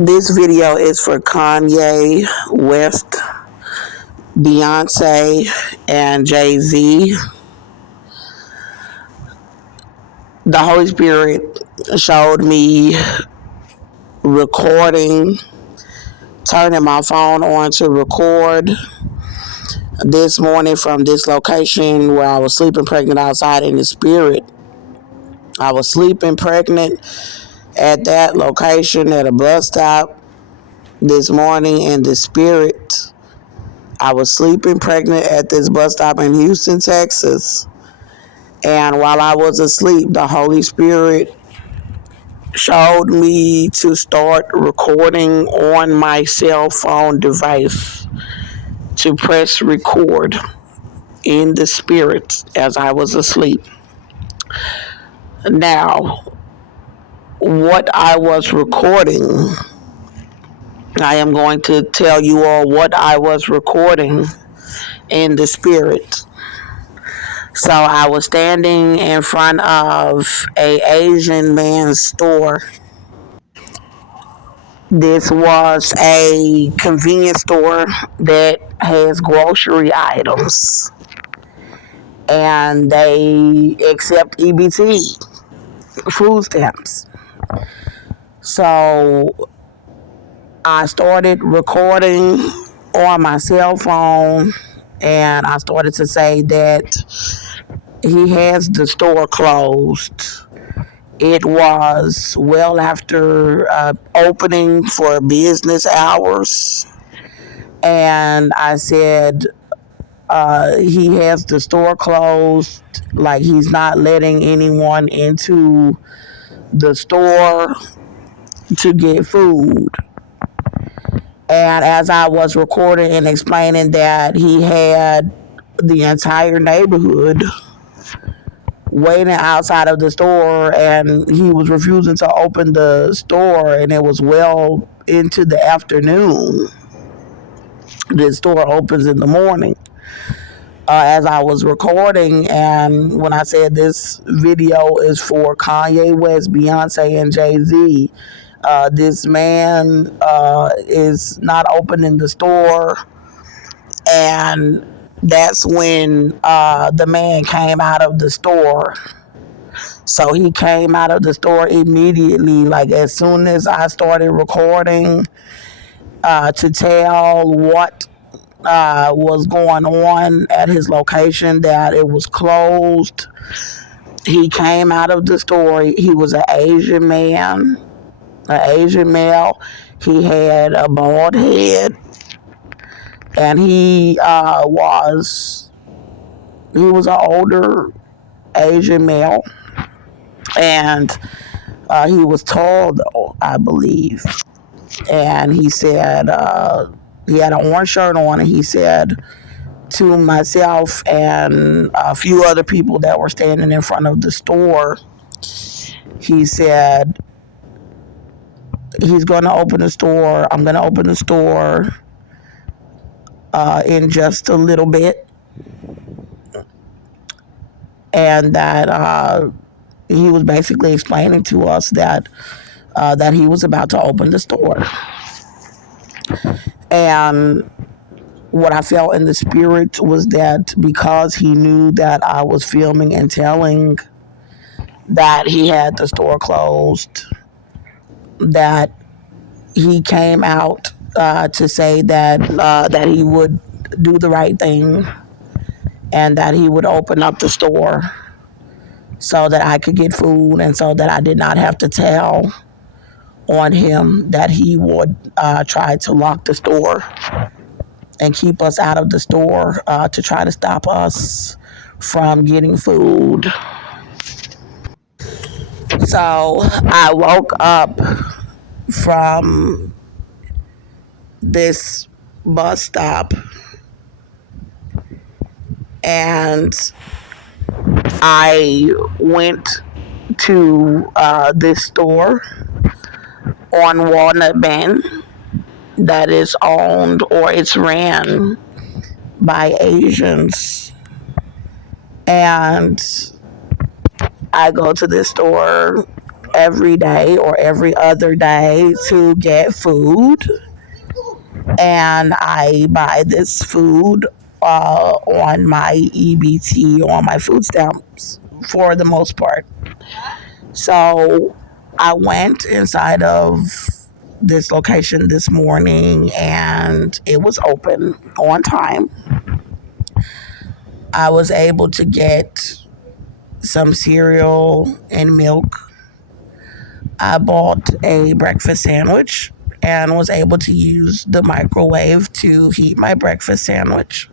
This video is for Kanye West, Beyonce, and Jay-Z. The Holy Spirit showed me recording, turning my phone on to record this morning from this location where I was sleeping pregnant outside in the spirit. I was sleeping pregnant at that location at a bus stop this morning in the spirit. I was sleeping pregnant at this bus stop in Houston, Texas. And while I was asleep, the Holy Spirit showed me to start recording on my cell phone device, to press record in the spirit as I was asleep. Now, what I was recording, I am going to tell you all what I was recording in the spirit. So I was standing in front of an Asian man's store. This was a convenience store that has grocery items, and they accept EBT, food stamps. So I started recording on my cell phone, and I started to say that he has the store closed. It was well after opening for business hours. And I said, he has the store closed, like he's not letting anyone into the store to get food. And as I was recording and explaining that, he had the entire neighborhood waiting outside of the store, and he was refusing to open the store, and it was well into the afternoon. The store opens in the morning. As I was recording, and when I said this video is for Kanye West, Beyonce, and Jay-Z, this man is not opening the store, and that's when the man came out of the store. So he came out of the store immediately, like as soon as I started recording, to tell what was going on at his location, that it was closed. He came out of the store. He was an Asian man, an Asian male. He had a bald head, and he was an older Asian male, and he was tall, though, I believe. And he said, he had an orange shirt on, and he said to myself and a few other people that were standing in front of the store, he said, he's going to open the store. I'm going to open the store in just a little bit. And that he was basically explaining to us that he was about to open the store. And what I felt in the spirit was that because he knew that I was filming and telling that he had the store closed, that he came out to say that he would do the right thing, and that he would open up the store so that I could get food, and so that I did not have to tell on him that he would try to lock the store and keep us out of the store to try to stop us from getting food. So I woke up from this bus stop, and I went to this store on Walnut Bend that is owned, or it's ran by Asians. And I go to this store every day or every other day to get food, and I buy this food on my EBT, on my food stamps for the most part. So I went inside of this location this morning and it was open on time. I was able to get some cereal and milk. I bought a breakfast sandwich and was able to use the microwave to heat my breakfast sandwich.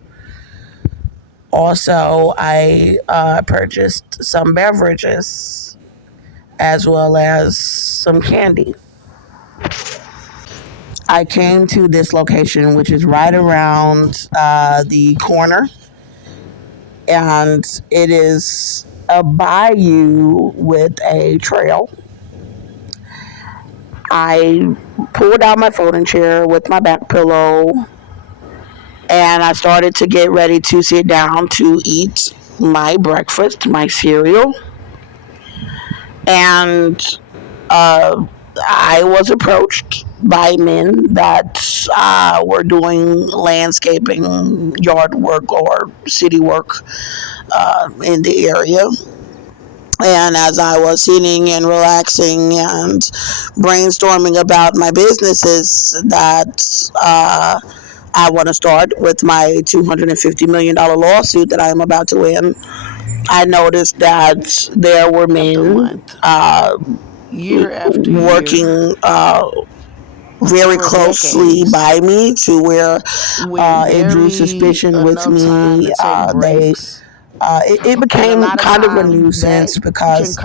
Also, I purchased some beverages as well as some candy. I came to this location, which is right around the corner, and it is a bayou with a trail. I pulled out my folding chair with my back pillow, and I started to get ready to sit down to eat my breakfast, my cereal, and I was approached by men that were doing landscaping, yard work, or city work in the area. And as I was sitting and relaxing and brainstorming about my businesses that I want to start with my $250 million lawsuit that I am about to win, I noticed that there were men year after year, working very closely by me to where it drew suspicion with me. It became kind of a nuisance because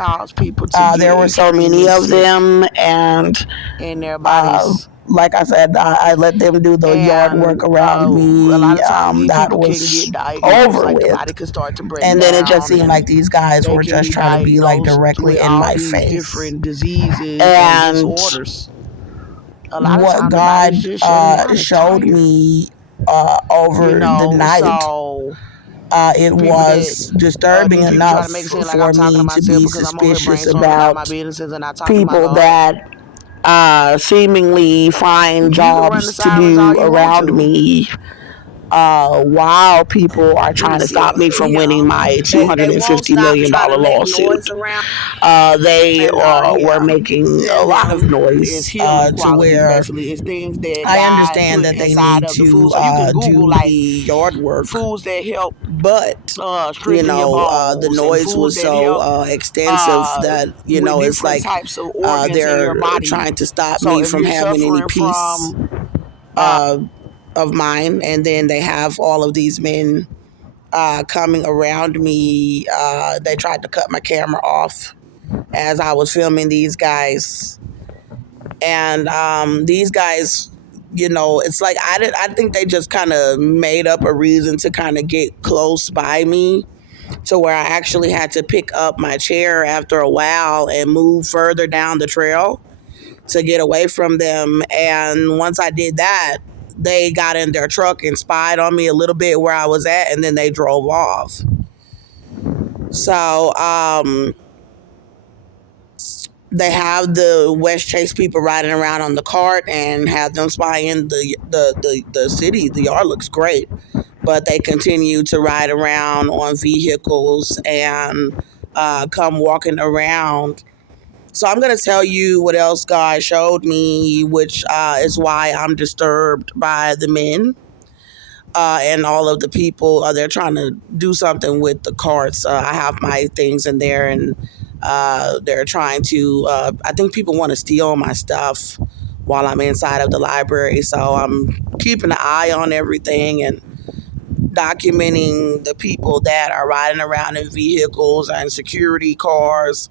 there were so many of them, and their bodies. Like I said, I let them do the yard work around me. That was over with. And then it just seemed like these guys were just trying to be like directly in my face. Different diseases and disorders. What God showed me over the night, it was disturbing enough for me to be suspicious about people that seemingly find jobs to do around me while people are trying to stop me from winning my $250 million lawsuit. They were making a lot of noise to where I understand that they need to do the yard work, but the noise was so extensive that it's like they're trying to stop me from having any peace of mine. And then they have all of these men coming around me. They tried to cut my camera off as I was filming these guys, and these guys, it's like I think they just kind of made up a reason to kind of get close by me, to where I actually had to pick up my chair after a while and move further down the trail to get away from them. And once I did that, they got in their truck and spied on me a little bit where I was at, and then they drove off. So they have the West Chase people riding around on the cart and have them spying the city. The yard looks great, but they continue to ride around on vehicles and come walking around. So I'm going to tell you what else God showed me, which is why I'm disturbed by the men and all of the people. They're trying to do something with the carts. I have my things in there, and they're trying to, I think people want to steal my stuff while I'm inside of the library. So I'm keeping an eye on everything and documenting the people that are riding around in vehicles and security cars.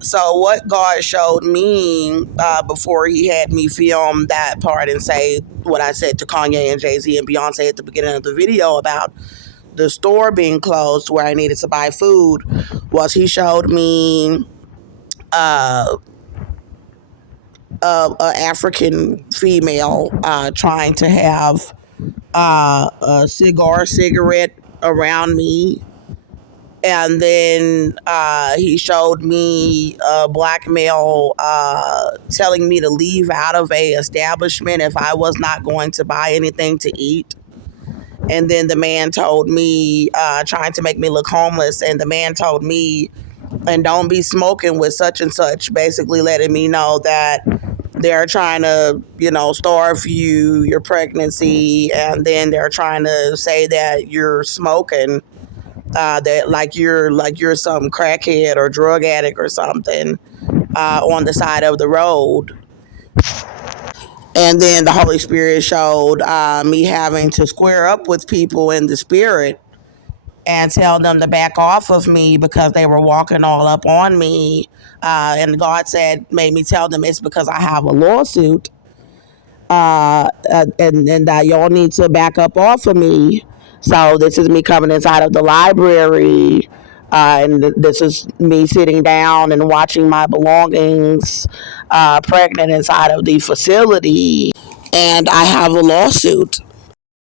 So what God showed me before he had me film that part and say what I said to Kanye and Jay-Z and Beyonce at the beginning of the video about the store being closed where I needed to buy food, was he showed me an African female trying to have a cigarette around me, And then he showed me a black male telling me to leave out of a establishment if I was not going to buy anything to eat. And then the man told me, trying to make me look homeless, and the man told me, and don't be smoking with such and such, basically letting me know that they're trying to, starve you, your pregnancy, and then they're trying to say that you're smoking, that like you're some crackhead or drug addict or something on the side of the road. And then the Holy Spirit showed me having to square up with people in the spirit and tell them to back off of me because they were walking all up on me. And God made me tell them it's because I have a lawsuit, and that y'all need to back up off of me. So this is me coming inside of the library, and this is me sitting down and watching my belongings pregnant inside of the facility, and I have a lawsuit.